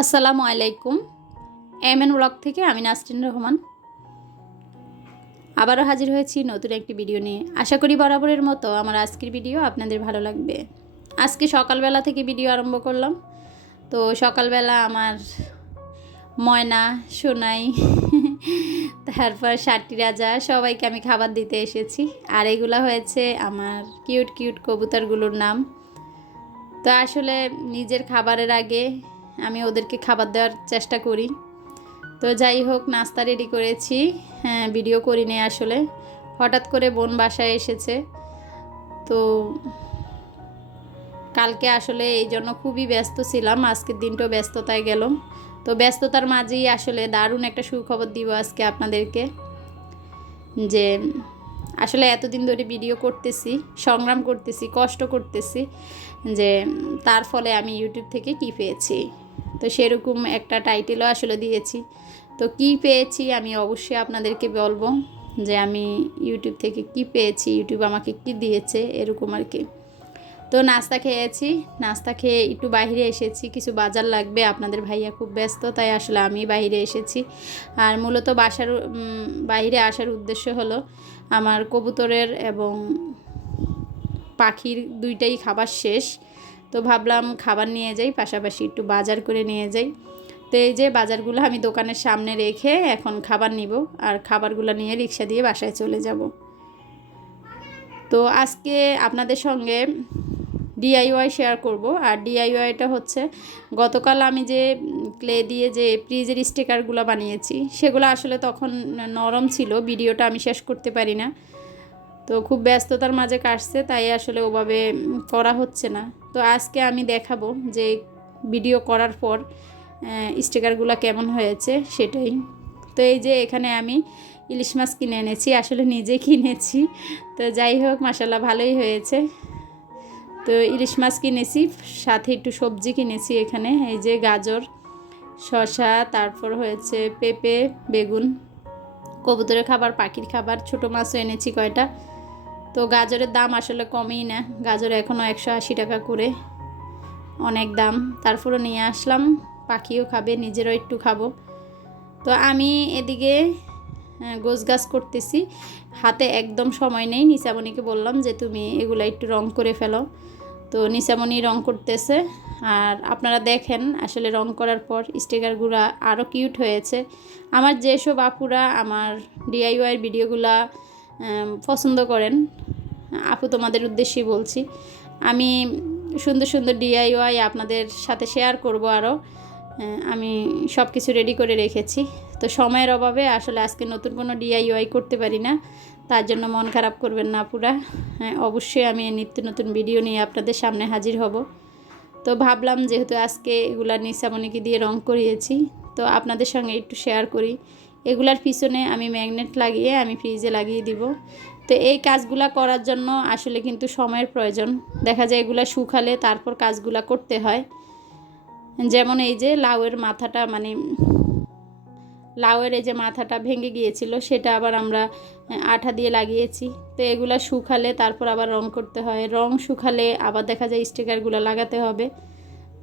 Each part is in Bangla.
আসসালামু আলাইকুম। এমএন ব্লগ থেকে আমি নাসরিন রহমান আবারও হাজির হয়েছি নতুন একটি ভিডিও নিয়ে। আশা করি বরাবরের মতো আমার আজকের ভিডিও আপনাদের ভালো লাগবে। আজকে সকালবেলা থেকে ভিডিও আরম্ভ করলাম। তো সকালবেলা আমার ময়না, সোনাই, তারপর সাটি রাজা সবাইকে আমি খাবার দিতে এসেছি। আর এগুলা হয়েছে আমার কিউট কিউট কবুতরগুলোর নাম। তো আসলে নিজের খাবারের আগে আমি ওদেরকে খাবার দেওয়ার চেষ্টা করি। তো যাই হোক, নাস্তা রেডি করেছি। হ্যাঁ, ভিডিও করিনি আসলে, হঠাৎ করে বোন বাসায় এসেছে। তো কালকে আসলে এই জন্য খুবই ব্যস্ত ছিলাম, আজকের দিনটাও ব্যস্ততায় গেল। তো ব্যস্ততার মাঝেই আসলে দারুণ একটা সুখবর দিব আজকে আপনাদেরকে, যে আসলে এতদিন ধরে ভিডিও করতেছি, সংগ্রাম করতেছি, কষ্ট করতেছি, যে তার ফলে আমি ইউটিউব থেকে কী পেয়েছি। তো সেরকম একটা টাইটেলও আসলে দিয়েছি। তো কী পেয়েছি আমি অবশ্যই আপনাদেরকে বলবো, যে আমি ইউটিউব থেকে কী পেয়েছি, ইউটিউব আমাকে কী দিয়েছে, এরকম আর কি। তো নাস্তা খেয়েছি, নাস্তা খেয়ে একটু বাইরে এসেছি, কিছু বাজার লাগবে। আপনাদের ভাইয়া খুব ব্যস্ত, তাই আসলে আমি বাইরে এসেছি। আর মূলত বাইরে আসার উদ্দেশ্য হলো আমার কবুতরের এবং পাখির দুইটাই খাবার শেষ। তো ভাবলাম খাবার নিয়ে যাই, পাশাপাশি একটু বাজার করে নিয়ে যাই। তো এই যে বাজারগুলো আমি দোকানের সামনে রেখে এখন খাবার নিব, আর খাবারগুলো নিয়ে রিক্সা দিয়ে বাসায় চলে যাব। তো আজকে আপনাদের সঙ্গে ডিআইওয়াই শেয়ার করব। আর ডিআইওয়াইটা হচ্ছে, গতকাল আমি যে ক্লে দিয়ে যে ফ্রিজের স্টিকারগুলো বানিয়েছি, সেগুলো আসলে তখন নরম ছিল, ভিডিওটা আমি শেষ করতে পারি না। তো খুব ব্যস্ততার মাঝে কাটছে, তাই আসলে ওভাবে করা হচ্ছে না। তো আজকে আমি দেখাবো যে ভিডিও করার পর স্টিকারগুলো কেমন হয়েছে সেটাই। তো এই যে এখানে আমি ইলিশ মাছ কিনে এনেছি, আসলে নিজে কিনেছি। তো যাই হোক, মাশাআল্লাহ ভালোই হয়েছে। তো ইলিশ মাছ কিনেছি, সাথে একটু সবজি কিনেছি। এখানে এই যে গাজর, শসা, তারপর হয়েছে পেঁপে, বেগুন, কবুতরের খাবার, পাখির খাবার, ছোটো মাছও এনেছি কয়টা। তো গাজরের দাম আসলে কমেই না, গাজর এখনও 180 টাকা করে, অনেক দাম। তারপরে নিয়ে আসলাম, পাখিও খাবে, নিজেরও একটু খাবো। তো আমি এদিকে গোছগাছ করতেছি, হাতে একদম সময় নেই। নিসামণিকে বললাম যে তুমি এগুলো একটু রং করে ফেলো। তো নিসামণি রং করতেছে। আর আপনারা দেখেন আসলে রং করার পর স্টিকারগুলো আরও কিউট হয়েছে। আমার যেসব আপুরা আমার ডিআইওয়াইয়ের ভিডিওগুলা পছন্দ করেন, আপু তোমাদের উদ্দেশ্যেই বলছি, আমি সুন্দর সুন্দর ডিআইওয়াই আপনাদের সাথে শেয়ার করব আরও। আমি সব কিছু রেডি করে রেখেছি। তো সময়ের অভাবে আসলে আজকে নতুন কোনো ডিআইওয়াই করতে পারি না, তার জন্য মন খারাপ করবেন না পুরা। অবশ্যই আমি নিত্য নতুন ভিডিও নিয়ে আপনাদের সামনে হাজির হব। তো ভাবলাম যেহেতু আজকে এগুলা নিসামণিকে দিয়ে রং করিয়েছি, তো আপনাদের সঙ্গে একটু শেয়ার করি। এগুলার পিছনে আমি ম্যাগনেট লাগিয়ে আমি ফ্রিজে লাগিয়ে দিব। তো এই কাজগুলা করার জন্য আসলে কিন্তু সময়ের প্রয়োজন। দেখা যায় এগুলা শুকালে তারপর কাজগুলা করতে হয়। যেমন এই যে লাউয়ের মাথাটা, মানে লাউয়ের এই যে মাথাটা ভেঙে গিয়েছিল, সেটা আবার আমরা আঠা দিয়ে লাগিয়েছি। তো এগুলা শুকালে তারপর আবার রং করতে হয়, রং শুকালে আবার দেখা যায় স্টিকারগুলো লাগাতে হবে।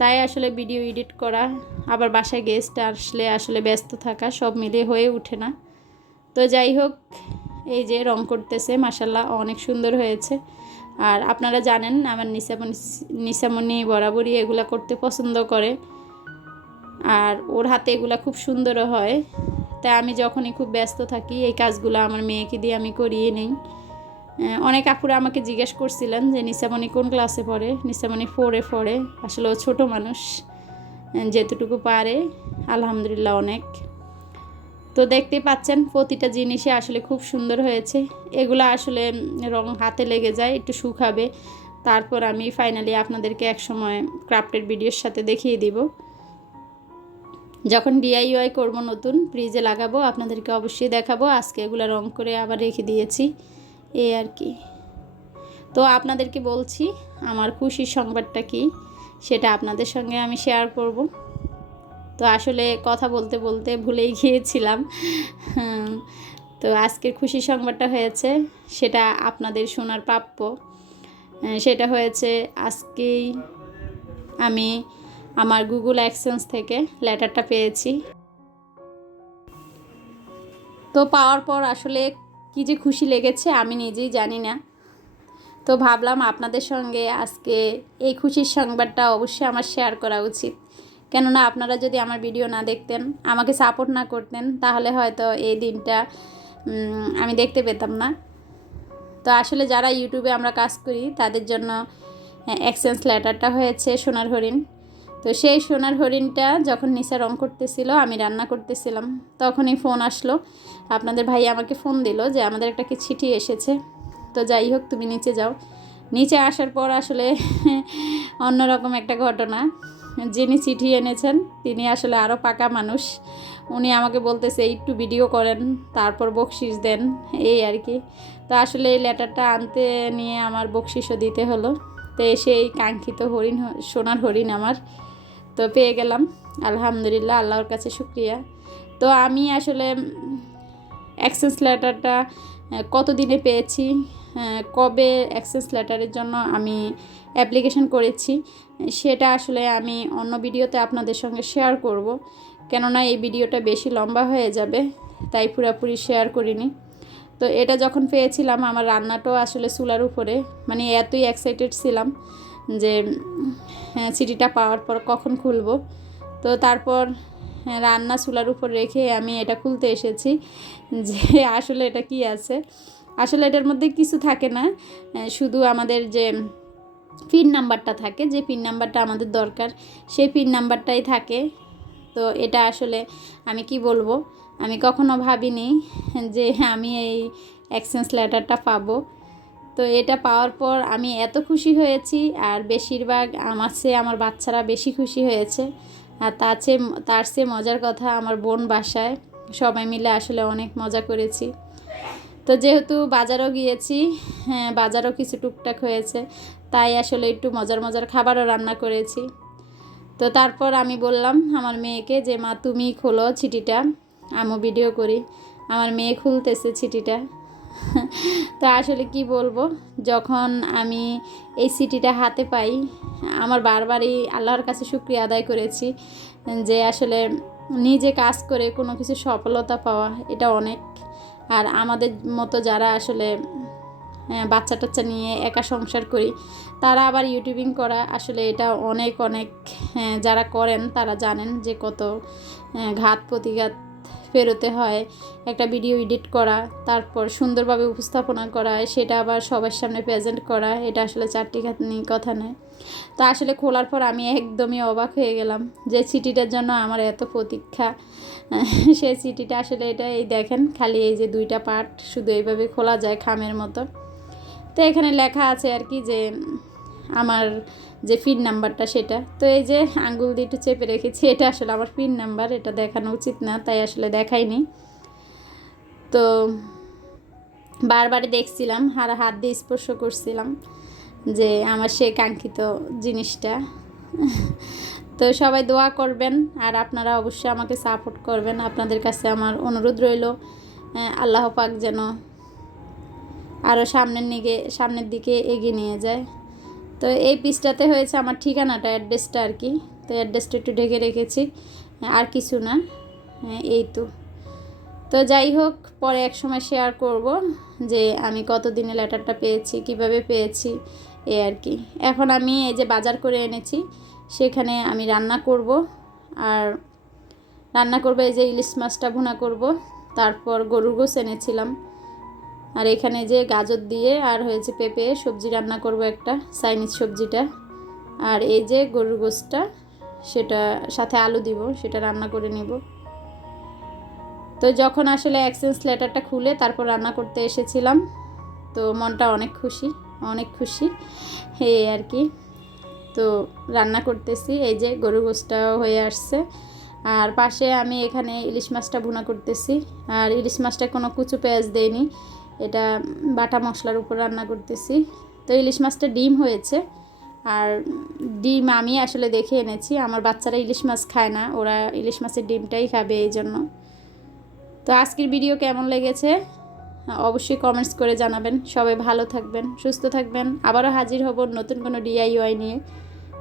তাই আসলে ভিডিও এডিট করা, আবার বাসায় গেস্ট আসলে আসলে ব্যস্ত থাকা, সব মিলে হয়ে ওঠে না। তো যাই হোক, এই যে রং করতেছে, মাশাআল্লাহ অনেক সুন্দর হয়েছে। আর আপনারা জানেন আমার নিসামণি বরাবরই এগুলা করতে পছন্দ করে, আর ওর হাতে এগুলা খুব সুন্দরও হয়। তাই আমি যখনই খুব ব্যস্ত থাকি এই কাজগুলো আমার মেয়েকে দিয়ে আমি করিয়ে নিই। অনেক আপুরা আমাকে জিজ্ঞেস করছিলেন যে নিসামণি কোন ক্লাসে পড়ে। নিসামণি 4-এ পড়ে। আসলে ও ছোটো মানুষ, যেতটুকু পারে আলহামদুলিল্লাহ অনেক। তো দেখতে পাচ্ছেন প্রতিটা জিনিসই আসলে খুব সুন্দর হয়েছে। এগুলো আসলে রং হাতে লেগে যায়, একটু শুকাবে, তারপর আমি ফাইনালি আপনাদেরকে এক সময় ক্রাফটের ভিডিওর সাথে দেখিয়ে দিব। যখন ডিআইওয়াই করব, নতুন ফ্রিজে লাগাবো, আপনাদেরকে অবশ্যই দেখাবো। আজকে এগুলো রং করে আবার রেখে দিয়েছি, এই আর কি। তো আপনাদেরকে বলছি আমার খুশির সংবাদটা কি, সেটা আপনাদের সঙ্গে আমি শেয়ার করব। তো আসলে কথা বলতে বলতে ভুলেই গিয়েছিলাম। তো আজকের খুশির সংবাদটা হয়েছে, সেটা আপনাদের শোনার প্রাপ্য। সেটা হয়েছে আজকেই আমি আমার গুগল অ্যাডসেন্স থেকে লেটারটা পেয়েছি। তো পাওয়ার পর আসলে কী যে খুশি লেগেছে আমি নিজেই জানি না। তো ভাবলাম আপনাদের সঙ্গে আজকে এই খুশির সংবাদটা অবশ্যই আমার শেয়ার করা উচিত, কেননা আপনারা যদি আমার ভিডিও না দেখতেন, আমাকে সাপোর্ট না করতেন, তাহলে হয়তো এই দিনটা আমি দেখতে পেতাম না। তো আসলে যারা ইউটিউবে আমরা কাজ করি তাদের জন্য অ্যাক্সেন্স লেটারটা হয়েছে সোনার হরিণ। তো সেই সোনার হরিণটা যখন নিচে রং করতেছিল, আমি রান্না করতেছিলাম, তখনই ফোন আসলো। আপনাদের ভাই আমাকে ফোন দিল যে আমাদের একটা কি চিঠি এসেছে। তো যাই হোক, তুমি নিচে যাও। নিচে আসার পর আসলে অন্যরকম একটা ঘটনা। যিনি চিঠি এনেছেন তিনি আসলে আরও পাকা মানুষ। উনি আমাকে বলতেছে একটু ভিডিও করেন, তারপর বকশিস দেন, এই আর কি। তো আসলে এই লেটারটা আনতে নিয়ে আমার বকশিসও দিতে হলো। তো সেই কাঙ্ক্ষিত হরিণ, সোনার হরিণ আমার তো পেয়ে গেলাম। আলহামদুলিল্লাহ, আল্লাহর কাছে শুক্রিয়া। তো আমি আসলে অ্যাক্সেস লেটারটা কতদিনে পেয়েছি, কবে অ্যাক্সেস লেটারের জন্য আমি অ্যাপ্লিকেশন করেছি, সেটা আসলে আমি অন্য ভিডিওতে আপনাদের সঙ্গে শেয়ার করব, কেননা এই ভিডিওটা বেশি লম্বা হয়ে যাবে, তাই পুরোপুরি শেয়ার করিনি। তো এটা যখন পেয়েছিলাম, আমার রান্নাটাও আসলে চুলার উপরে, মানে এতই এক্সাইটেড ছিলাম যে চিঠিটা পাওয়ার পর কখন খুলবো। তো তারপর রান্না চুলার উপর রেখে আমি এটা খুলতে এসেছি যে আসলে এটা কি আছে। আসলে এটার মধ্যে কিছু থাকে না, শুধু আমাদের যে পিন নাম্বারটা থাকে, যে পিন নাম্বারটা আমাদের দরকার, সেই পিন নাম্বারটাই থাকে। তো এটা আসলে আমি কি বলবো, আমি কখনো ভাবিনি যে আমি এই অ্যাক্সেন্স লেটারটা পাবো। তো এটা পাওয়ার পর আমি এত খুশি হয়েছি, আর বেশিরভাগ আমার চেয়ে আমার বাচ্চারা বেশি খুশি হয়েছে। আর তার চেয়ে মজার কথা, আমার বোন বাসায় সবাই মিলে আসলে অনেক মজা করেছি। তো যেহেতু বাজারও গিয়েছি, হ্যাঁ বাজারও কিছু টুকটাক হয়েছে, তাই আসলে একটু মজার মজার খাবারও রান্না করেছি। তো তারপর আমি বললাম আমার মেয়েকে যে মা তুমি খোলো চিঠিটা, আমিও ভিডিও করি। আমার মেয়ে খুলতেছে চিঠিটা। তো আসলে কি বলবো, যখন আমি এই চিঠিটা হাতে পাই, আমার বারবারই আল্লাহর কাছে শুকরিয়া আদায় করেছি যে আসলে নিজে কাজ করে কোনো কিছু সফলতা পাওয়া এটা অনেক। আর আমাদের মতো যারা আসলে বাচ্চা টাচ্চা নিয়ে একা সংসার করি, তারা আবার ইউটিউবিং করা, আসলে এটা অনেক অনেক যারা করেন তারা জানেন যে কত ঘাত প্রতিঘাত পেরোতে হয়। একটা ভিডিও এডিট করা, তারপর সুন্দরভাবে উপস্থাপনা করা, সেটা আবার সবার সামনে প্রেজেন্ট করা, এটা আসলে চারটিখানি কথা নয়। তো আসলে খোলার পর আমি একদমই অবাক হয়ে গেলাম যে চিঠিটার জন্য আমার এত প্রতীক্ষা। সেই চিঠিটা আসলে এটা এই দেখেন, খালি এই যে দুইটা পার্ট শুধু এইভাবে খোলা যায় খামের মতো। তো এখানে লেখা আছে আর কি যে আমার যে পিন নাম্বারটা সেটা, তো এই যে আঙ্গুল দিয়ে একটু চেপে রেখেছি, এটা আসলে আমার পিন নাম্বার, এটা দেখানো উচিত না, তাই আসলে দেখাইনি। তো বারবারই দেখছিলাম আর হাত দিয়ে স্পর্শ করছিলাম যে আমার সে কাঙ্ক্ষিত জিনিসটা। তো সবাই দোয়া করবেন, আর আপনারা অবশ্যই আমাকে সাপোর্ট করবেন। আপনাদের কাছে আমার অনুরোধ রইল, আল্লাহ পাক যেন আরও সামনের দিকে এগিয়ে নিয়ে যায়। তো এই পিসটাতে হয়েছে আমার ঠিকানাটা, অ্যাড্রেসটা আর কি। তো অ্যাড্রেসটা একটু ঢেকে রেখেছি, আর কিছু না, এই তো। তো যাই হোক, পরে এক সময় শেয়ার করব যে আমি কতদিনে লেটারটা পেয়েছি, কিভাবে পেয়েছি, এই আর কি। এখন আমি এই যে বাজার করে এনেছি, সেখানে আমি রান্না করব। আর রান্না করবো এই যে ইলিশ মাছটা ভুনা করব, তারপর গরুর গোশ এনেছিলাম, আর এখানে যে গাজর দিয়ে আর হয়েছে পেঁপে সবজি রান্না করব, একটা চাইনিজ সবজিটা। আর এই যে গরুর গোশটা, সেটা সাথে আলু দিব, সেটা রান্না করে নিব। তো যখন আসলে অ্যাক্সেন্স লেটারটা খুলে তারপর রান্না করতে এসেছিলাম, তো মনটা অনেক খুশি, অনেক খুশি, এই আর কি। তো রান্না করতেছি, এই যে গরুর গোশটাও হয়ে আসছে, আর পাশে আমি এখানে ইলিশ মাছটা ভুনা করতেছি। আর ইলিশ মাছটা কোনো কুচু পেঁয়াজ দেয়নি, এটা বাটা মশলার উপর রান্না করতেছি। তো ইলিশ মাছটা ডিম হয়েছে, আর ডিম আমি আসলে দেখে এনেছি, আমার বাচ্চারা ইলিশ মাছ খায় না, ওরা ইলিশ মাছের ডিমটাই খাবে এই জন্য। তো আজকের ভিডিও কেমন লেগেছে অবশ্যই কমেন্টস করে জানাবেন। সবাই ভালো থাকবেন, সুস্থ থাকবেন। আবারও হাজির হব নতুন কোনো DIY নিয়ে।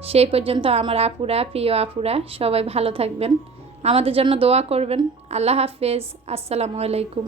সেই পর্যন্ত আমার আপুরা, প্রিয় আপুরা সবাই ভালো থাকবেন, আমাদের জন্য দোয়া করবেন। আল্লাহ হাফেজ, আসসালামু আলাইকুম।